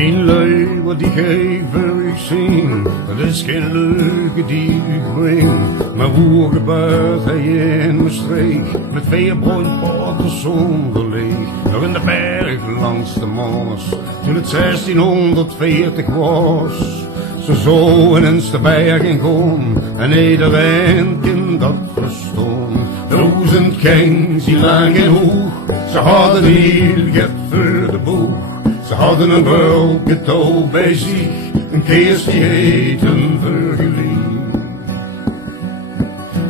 Geen lui wat die geven ik zing, dat is geen leuke die ik breng. Maar hoe gebeurt hij in mijn streek, met veerbroodpoters zonder leeg. Nog in de berg langs de Maas, toen het 1640 was. Zo eens de berg in kom, en iedereen kan dat verstaan. 1000 kings die lang en hoog, ze hadden heel get voor de boeg. Ze hadden een broodje touw bij zich, een keers die eten vergeliefd.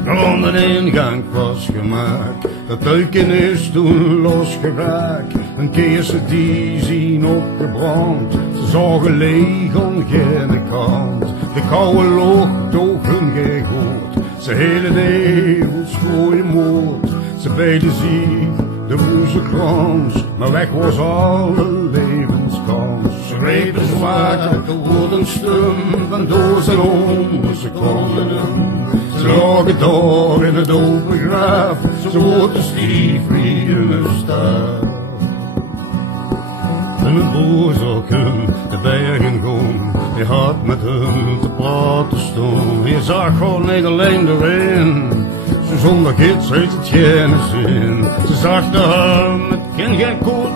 Rond de ingang was gemaakt, dat tuiken is toen losgeraakt. Een keers die zien opgebrand, ze zagen leeg aan geen kant. De koude lucht door hun gehoord, ze hele wereld schooien moord. Ze beden zich de woeste krans, maar weg was alle levenskans. Ze grepen zwaar, de woorden stum, van door zijn onder, ze konden hem. Ze lagen daar in het open graaf, ze worden stief in een staaf. En een boer zag hem de bergen gaan, hij had met hem te praten staan. Je zag gewoon niet alleen erin, ze zonder gids heeft het geen zin. Ze zag de hem, het ken geen goed,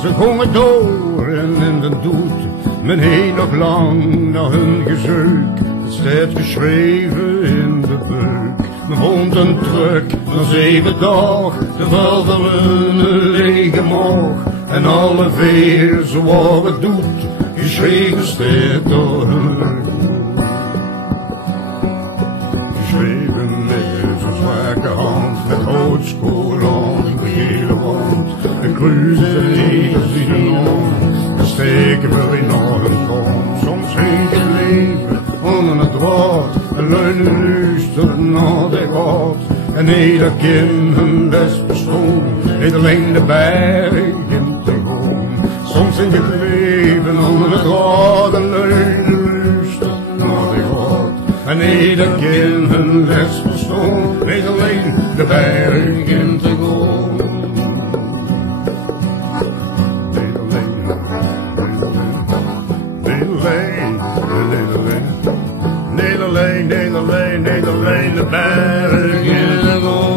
ze gongen door en in de doet. Men heen nog lang naar hun gezeuk, het staat geschreven in de beuk. Men woont een truck na 7 dagen, de vulderen een lege maag. En alle veer zoals het doet, geschreven staat door hun rug. Geschreven met zo'n zwakke hand, met houtskool aan de hele wand. En kruisen legers in hun hand, en steken we in naar hun kant. Soms hing het leven onder het draad, en leunen luisteren naar de raad. En ieder kind hun best bestond, niet alleen de berg in te gaan. Soms in het leven onder het draad, en leunen luisteren naar de raad. En ieder kind hun best bestond, niet alleen de berg in te gaan. Niet alleen de bergen.